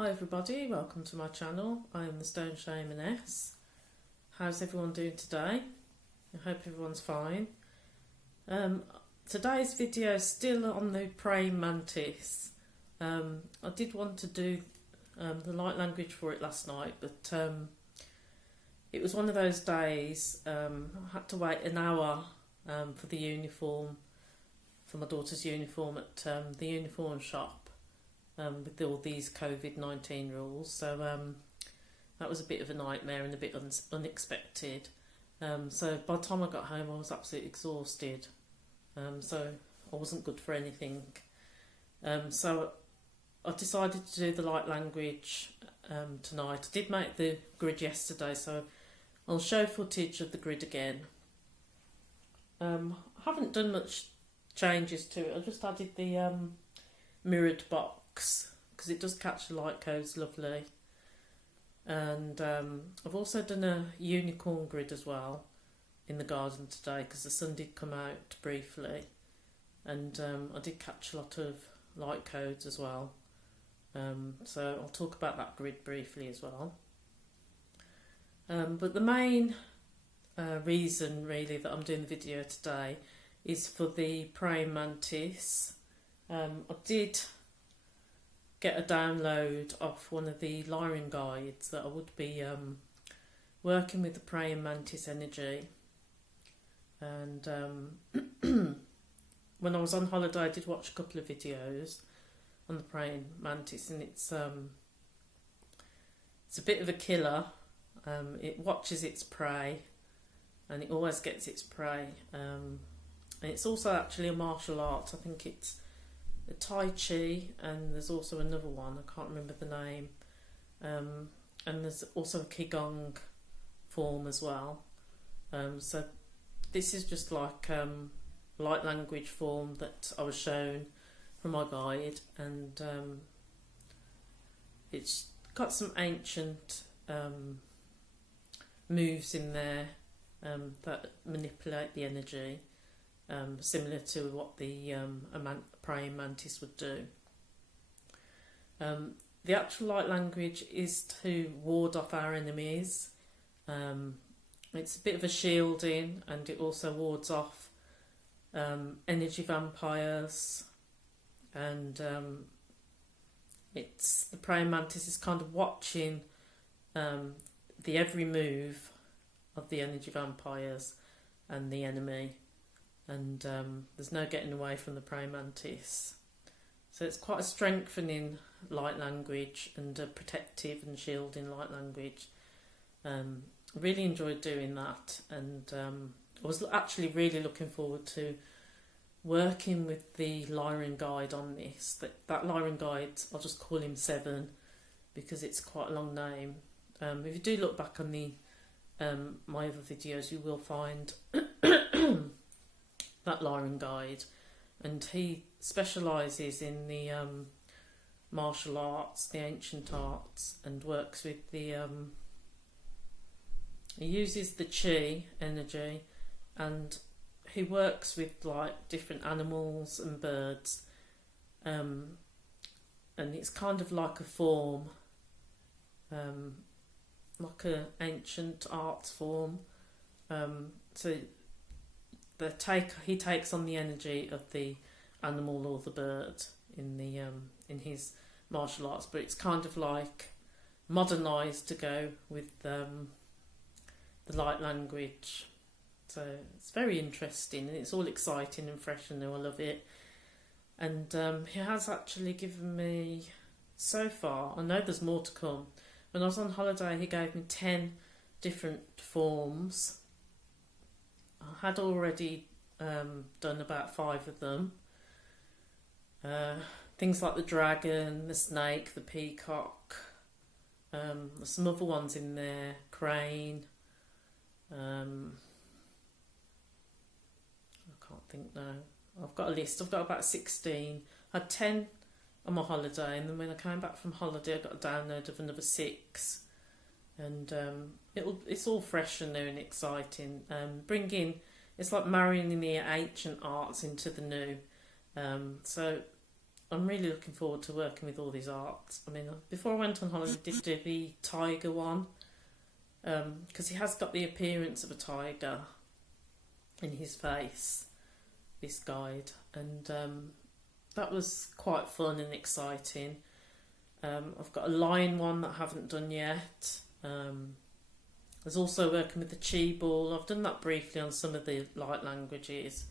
Hi everybody, welcome to my channel. I am the Stone Shamaness. How's everyone doing today? I hope everyone's fine. Today's video is still on the praying mantis. I did want to do the light language for it last night, but it was one of those days. I had to wait an hour for the uniform, for my daughter's uniform at the uniform shop. With all these COVID-19 rules, so that was a bit of a nightmare and a bit unexpected. So by the time I got home I was absolutely exhausted, so I wasn't good for anything. So I decided to do the light language tonight. I did make the grid yesterday, so I'll show footage of the grid again. I haven't done much changes to it. I just added the mirrored box because it does catch the light codes lovely, and I've also done a unicorn grid as well in the garden today because the sun did come out briefly, and I did catch a lot of light codes as well, so I'll talk about that grid briefly as well. But the main reason really that I'm doing the video today is for the praying mantis. I did get a download off one of the Lyran guides that I would be working with the praying mantis energy, and when I was on holiday I did watch a couple of videos on the praying mantis, and it's a bit of a killer. It watches its prey and it always gets its prey, and it's also actually a martial art. I think it's a Tai Chi, and there's also another one, I can't remember the name, and there's also a Qigong form as well. So this is just like light language form that I was shown from my guide, and it's got some ancient moves in there that manipulate the energy, similar to what the praying mantis would do. The actual light language is to ward off our enemies. It's a bit of a shielding, and it also wards off energy vampires, and it's the praying mantis is kind of watching the every move of the energy vampires and the enemy, and there's no getting away from the praying mantis. So it's quite a strengthening light language and a protective and shielding light language. I really enjoyed doing that, and I was actually really looking forward to working with the Lyran guide on this. That Lyran guide, I'll just call him 7 because it's quite a long name. If you do look back on the my other videos, you will find that Lyran guide, and he specialises in the martial arts, the ancient arts, and works with the he uses the chi energy, and he works with like different animals and birds, and it's kind of like a form, like an ancient art form. So he takes on the energy of the animal or the bird in the in his martial arts, but it's kind of like modernised to go with the light language. So it's very interesting, and it's all exciting and fresh and new. I love it. And he has actually given me, so far, I know there's more to come. When I was on holiday he gave me 10 different forms. I had already done about 5 of them. Things like the dragon, the snake, the peacock. There's some other ones in there, crane. I can't think now. I've got a list. I've got about 16. I had 10 on my holiday, and then when I came back from holiday I got a download of another 6. And it's all fresh and new and exciting. It's like marrying the ancient arts into the new. So I'm really looking forward to working with all these arts. I mean, before I went on holiday, I did do the tiger one, because he has got the appearance of a tiger in his face, this guide, and that was quite fun and exciting. I've got a lion one that I haven't done yet. There's also working with the chi ball. I've done that briefly on some of the light languages,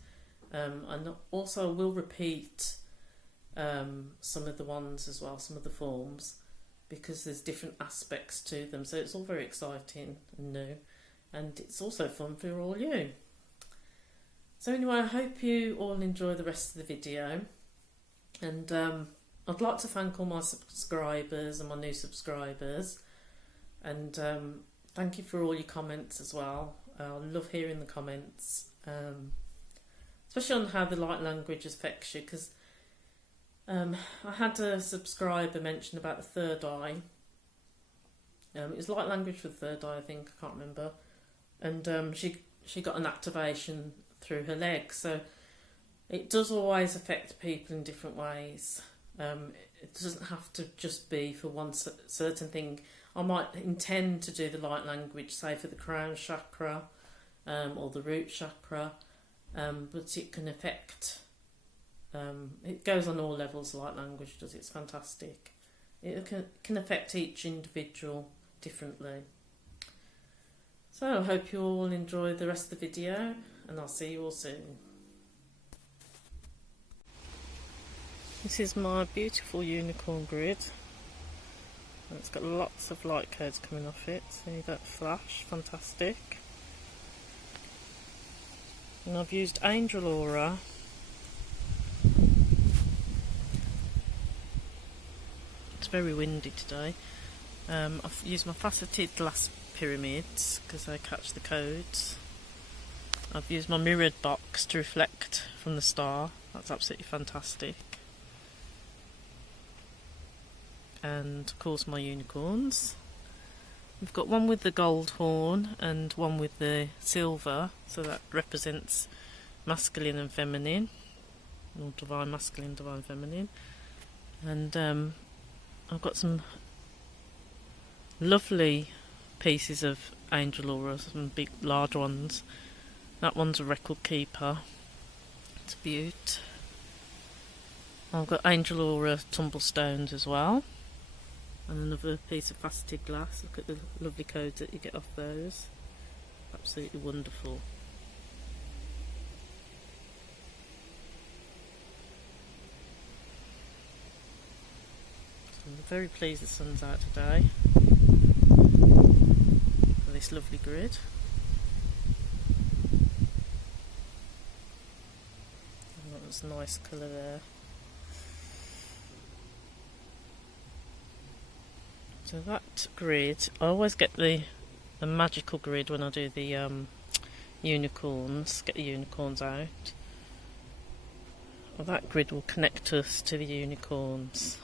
and also I will repeat some of the ones as well, some of the forms, because there's different aspects to them, so it's all very exciting and new, and it's also fun for all you. So anyway, I hope you all enjoy the rest of the video, and I'd like to thank all my subscribers and my new subscribers, and thank you for all your comments as well. I love hearing the comments, especially on how the light language affects you, because I had a subscriber mention about the third eye. It was light language for the third eye, I think, I can't remember, and she got an activation through her leg, so it does always affect people in different ways. It doesn't have to just be for one certain thing. I might intend to do the light language, say for the crown chakra or the root chakra, but it can affect, it goes on all levels, light language does. It's fantastic. It can affect each individual differently. So I hope you all enjoy the rest of the video, and I'll see you all soon. This is my beautiful unicorn grid. It's got lots of light codes coming off it. See that flash? Fantastic. And I've used Angel Aura. It's very windy today. I've used my faceted glass pyramids because they catch the codes. I've used my mirrored box to reflect from the star. That's absolutely fantastic. And of course my unicorns. We've got one with the gold horn and one with the silver, so that represents masculine and feminine, or divine masculine, divine feminine. And I've got some lovely pieces of Angel Aura, some big large ones. That one's a record keeper, it's a beaut. I've got Angel Aura tumblestones as well, and another piece of faceted glass. Look at the lovely codes that you get off those. Absolutely wonderful. So I'm very pleased the sun's out today for this lovely grid. And that was a nice colour there. So that grid, I always get the magical grid when I do the unicorns, get the unicorns out. Well, that grid will connect us to the unicorns.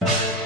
you.